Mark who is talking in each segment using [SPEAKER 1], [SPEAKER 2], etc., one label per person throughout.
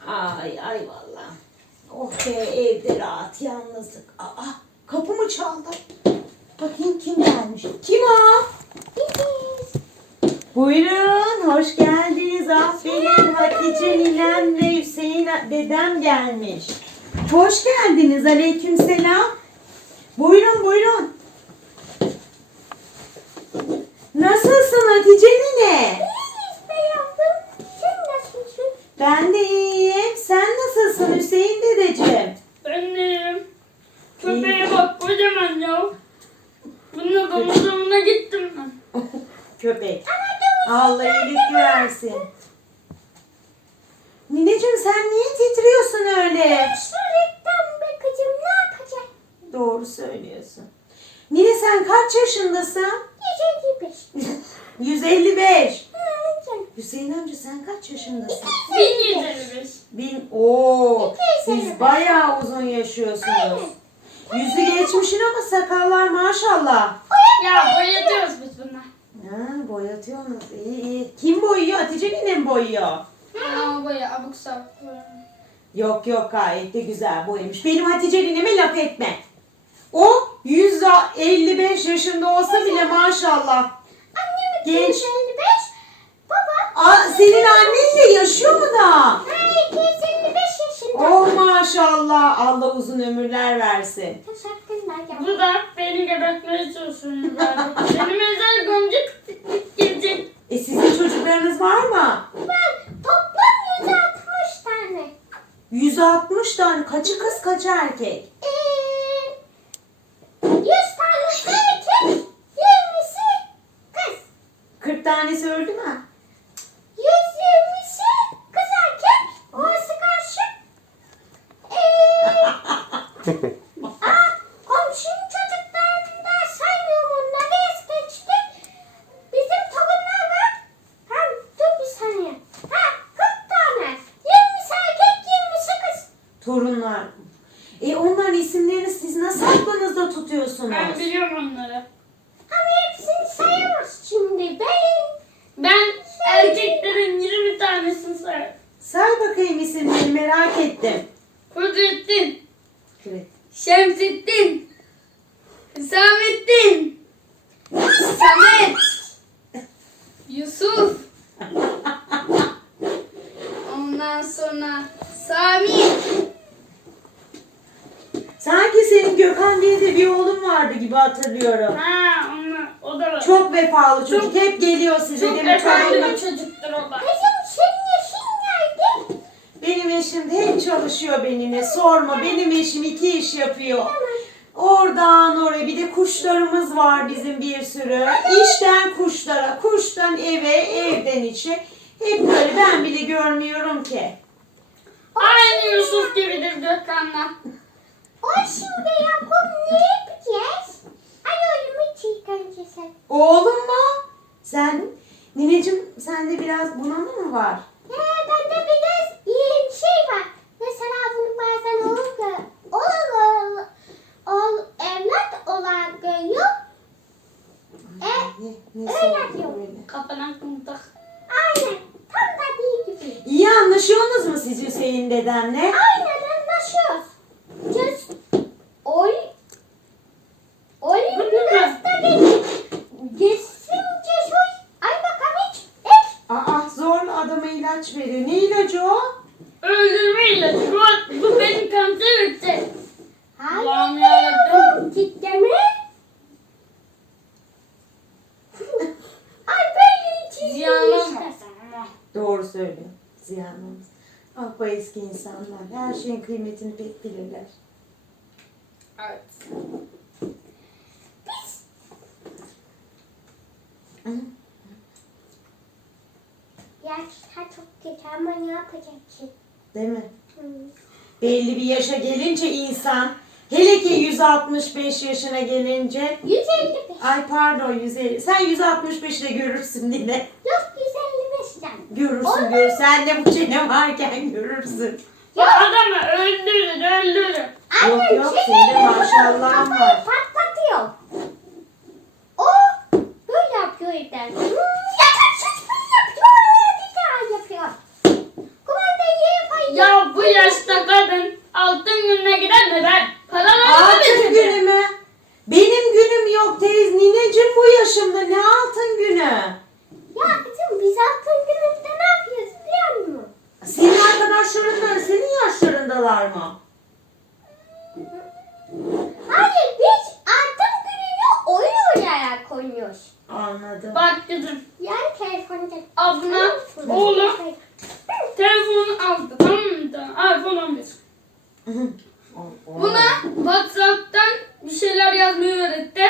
[SPEAKER 1] Ay ay vallahi. Oh be, evde rahat, yalnızlık. Aa, kapı mı çaldı? Bakayım kim gelmiş? Kim o? Buyurun, hoş geldiniz. Aferin, Hatice ninem ve Hüseyin dedem gelmiş. Hoş geldiniz, aleykümselam. Buyurun, buyurun. Nasılsın Hatice nine? Ben de iyiyim. Sen nasılsın Hüseyin dedeciğim?
[SPEAKER 2] Ben deyim. Köpeğe bak kocaman ya. Bununla domuzumuna gittim ben.
[SPEAKER 1] Köpek. Allah iyilik versin. Nineciğim sen niye titriyorsun öyle? Doğru söylüyorsun. Nine sen kaç yaşındasın? 155. Hüseyin amca sen kaç yaşındasın?
[SPEAKER 2] 1155.
[SPEAKER 1] Oo, siz bayağı uzun yaşıyorsunuz. Yüzü geçmişin ama sakallar maşallah.
[SPEAKER 2] Ya boyatıyoruz biz bunlar.
[SPEAKER 1] Ha, boyatıyorsunuz. İyi iyi. Kim boyuyor? Hatice nene mi boyuyor?
[SPEAKER 2] Ya boya abuk sabuk.
[SPEAKER 1] Yok yok, gayet de güzel boyamış. Benim Hatice nineme laf etme. O 155 yaşında olsa bile maşallah. Genç. Aa, senin annen de yaşıyor mu da? Oh maşallah. Allah uzun ömürler versin.
[SPEAKER 2] Bu da beni gebetmeye çalışıyor. Benim ezel gömcek gelecek.
[SPEAKER 1] Sizin çocuklarınız var mı? 160 tane. Kaçı kız kaçı erkek? 40 tanesi öldü mü?
[SPEAKER 3] Komşunun çocuklarından saymıyorum onları es geçtik. Bizim torunlar var. Dur bir saniye. 40 tane. 20'si erkek, 20'si kız.
[SPEAKER 1] Torunlar. Onların isimlerini siz nasıl aklınızda tutuyorsunuz?
[SPEAKER 2] Ben biliyorum onları.
[SPEAKER 3] Ama hepsini sayamaz şimdi.
[SPEAKER 2] Ben erkeklerin 20 tanesini sayarım.
[SPEAKER 1] Say bakayım isimlerini, merak ettim.
[SPEAKER 2] Kudrettin,
[SPEAKER 1] Evet.
[SPEAKER 2] Şemsettin, Hüsamettin, Samet, Yusuf, ondan sonra Sami.
[SPEAKER 1] Sanki senin Gökhan diye de bir oğlun vardı gibi hatırlıyorum.
[SPEAKER 2] Ha, o da var.
[SPEAKER 1] Çok vefalı çocuk. Hep geliyor size.
[SPEAKER 2] Çok
[SPEAKER 1] değil mi?
[SPEAKER 2] efendi
[SPEAKER 1] Torunlar-
[SPEAKER 2] bir çocuktur o da.
[SPEAKER 3] Kızım senin yaşın nerede?
[SPEAKER 1] Benim eşim de hep çalışıyor benimle. Sorma. Benim eşim 2 iş yapıyor. Oradan oraya. Bir de kuşlarımız var bizim bir sürü. İşten kuşlara, kuştan eve, evden içe. Hep böyle, ben bile görmüyorum ki.
[SPEAKER 2] Aynı Yusuf gibidir Gökhan'la.
[SPEAKER 3] O şimdi Yakup ne yapacağız? Ay oğlumu çıkarınca sen.
[SPEAKER 1] Oğlum mu? Sen, nineciğim sende biraz bunalma mı var?
[SPEAKER 3] Bende biraz iyi bir şey var. Mesela bunu bazen evlat olarak görüyor.
[SPEAKER 1] Ne
[SPEAKER 3] öyle
[SPEAKER 1] soğuk
[SPEAKER 3] yapıyor.
[SPEAKER 1] böyle.
[SPEAKER 2] Kafadan kumtak.
[SPEAKER 3] Aynen. Tam da değil gibi.
[SPEAKER 1] İyi anlaşıyorsunuz mu siz Hüseyin dedemle?
[SPEAKER 3] Aynen anlaşıyoruz. Just biraz da geçsin cesur. Ay bakalım hiç.
[SPEAKER 1] Aa, zorla adama ilaç veriyor. Ne ilacı o?
[SPEAKER 2] Öldürme ilacı. Bu beni kanser edecek. Allah'ım
[SPEAKER 3] Hayır
[SPEAKER 2] yarabbim.
[SPEAKER 3] bu kitleme. Ay böyle çizgi
[SPEAKER 2] Ziyan
[SPEAKER 3] işte.
[SPEAKER 2] olmasın ama.
[SPEAKER 1] Doğru söylüyor. Ziyan olmaz. Ah bu eski insanlar. Her şeyin kıymetini pek bilirler.
[SPEAKER 2] Evet.
[SPEAKER 1] Hı?
[SPEAKER 3] Yaşlar çok kötü ama ne yapacak ki?
[SPEAKER 1] Değil mi?
[SPEAKER 3] Hı.
[SPEAKER 1] Belli bir yaşa gelince insan, hele ki 165 yaşına gelince,
[SPEAKER 3] 155.
[SPEAKER 1] ay pardon 150. Sen 165 de görürsün yine.
[SPEAKER 3] Yok 155'ten.
[SPEAKER 1] Görürsün gör. Sen de bu çene varken görürsün.
[SPEAKER 2] Bu adamı öldürür.
[SPEAKER 1] Yok yok, senin maşallahın
[SPEAKER 3] kafayı
[SPEAKER 1] var.
[SPEAKER 3] patlatıyor. O böyle yapıyor evden. Yatak şaşkın yapıyor. Bir daha yapıyor. Kumandayı yapıyor.
[SPEAKER 2] Ya
[SPEAKER 3] koyuyoruz.
[SPEAKER 1] Anladım.
[SPEAKER 2] Bak kızım.
[SPEAKER 3] Yani telefonda.
[SPEAKER 2] Abla, oğlum telefonu aldı, tamam mı? iPhone 11. Buna WhatsApp'tan bir şeyler yazmayı öğrettim.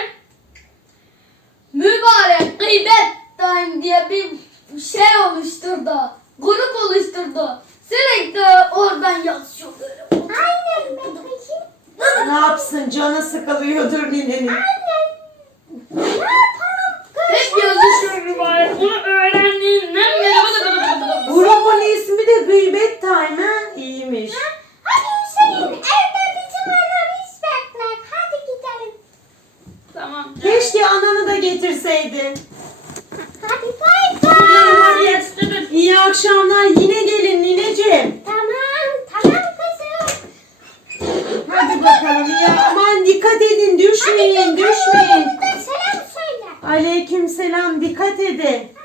[SPEAKER 2] Mübarek gıybet time diye bir şey oluşturdu. Grup oluşturdu. Sürekli oradan yazıyor böyle.
[SPEAKER 3] Aynen babacığım.
[SPEAKER 1] Ne yapsın? Canı sıkılıyordur ninenin.
[SPEAKER 3] Ne yapalım?
[SPEAKER 2] Hep yazışıyor mübarek. Bunu öğrendiğinden beri
[SPEAKER 1] Grubun ismi de Gıybet Time ha? İyiymiş.
[SPEAKER 3] Hadi Hüseyin evde bizim anamız bekler. Hadi gidelim.
[SPEAKER 2] Tamam.
[SPEAKER 1] Keşke ananı da getirseydin.
[SPEAKER 3] Hadi bay bay.
[SPEAKER 1] İyi akşamlar. Yine gelin nineciğim.
[SPEAKER 3] Tamam kızım.
[SPEAKER 1] Hadi bakalım ya. Aman dikkat edin. Düşmeyin. Düşmeyin.
[SPEAKER 3] Selam söyle.
[SPEAKER 1] Aleykümselam. Dikkat edin.